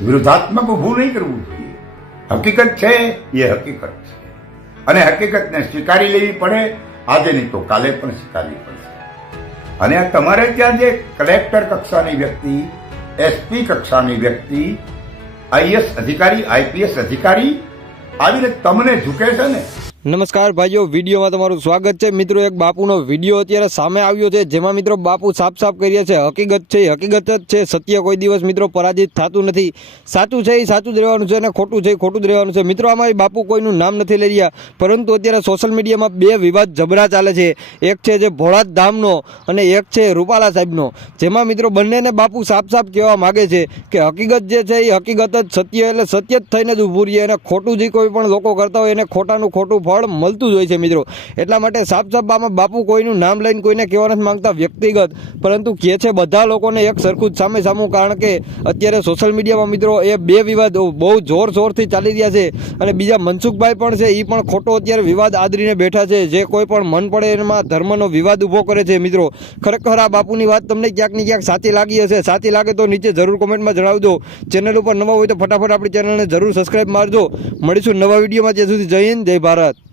વિરોધાત્મક ઊભું નહીં કરવું જોઈએ. હકીકત છે એ હકીકત છે અને હકીકતને સ્વીકારી લેવી પડે. આજે નહીં તો કાલે પણ સ્વીકારવી પડશે. અને આ તમારે ત્યાં જે કલેક્ટર કક્ષાની વ્યક્તિ, એસપી કક્ષાની વ્યક્તિ, આઈએસ અધિકારી, આઈપીએસ અધિકારી આવીને તમને ઝૂકે છે ને. નમસ્કાર ભાઈઓ, વિડીયોમાં તમારું સ્વાગત છે. મિત્રો, એક બાપુનો વિડીયો અત્યારે સામે આવ્યો છે, જેમાં મિત્રો બાપુ સાફ કરી રહ્યા છે. હકીકત છે, હકીકત જ છે. સત્ય કોઈ દિવસ મિત્રો પરાજિત થતું નથી. સાચું છે એ સાચું જ રહેવાનું છે અને ખોટું છે એ ખોટું જ રહેવાનું છે. મિત્રો, આમાં બાપુ કોઈનું નામ નથી લઈ રહ્યા, પરંતુ અત્યારે સોશિયલ મીડિયામાં બે વિવાદ જબરા ચાલે છે. એક છે જે ભોળાત ધામનો અને એક છે રૂપાલા સાહેબનો, જેમાં મિત્રો બંનેને બાપુ સાફ કહેવા માગે છે કે હકીકત જે છે એ હકીકત જ, સત્ય એટલે સત્ય જ થઈને જ ઊભું રહીએ અને ખોટું જે કોઈ પણ લોકો કરતા હોય એને ખોટાનું ખોટું ફળ મળતું જ હોય છે. મિત્રો, એટલા માટે સાફ આમાં બાપુ કોઈનું નામ લઈને કોઈને કહેવા નથી માંગતા વ્યક્તિગત, પરંતુ કહે છે બધા લોકોને એક સરખું જ સામું. કારણ કે અત્યારે સોશિયલ મીડિયામાં મિત્રો એ બે વિવાદ બહુ જોરશોરથી ચાલી રહ્યા છે અને બીજા મનસુખભાઈ પણ છે, એ પણ ખોટો અત્યારે વિવાદ આદરીને બેઠા છે. જે કોઈ પણ મન પડે એમાં ધર્મનો વિવાદ ઊભો કરે છે. મિત્રો, ખરેખર આ બાપુની વાત તમને ક્યાંક ને ક્યાંક સાચી લાગી હશે. સાચી લાગે તો નીચે જરૂર કોમેન્ટમાં જણાવજો. ચેનલ ઉપર નવા હોય તો ફટાફટ આપણી ચેનલને જરૂર સબસ્ક્રાઈબ મારજો. મળીશું નવા વિડીયોમાં. ત્યાં સુધી જય હિન્દ, જય ભારત.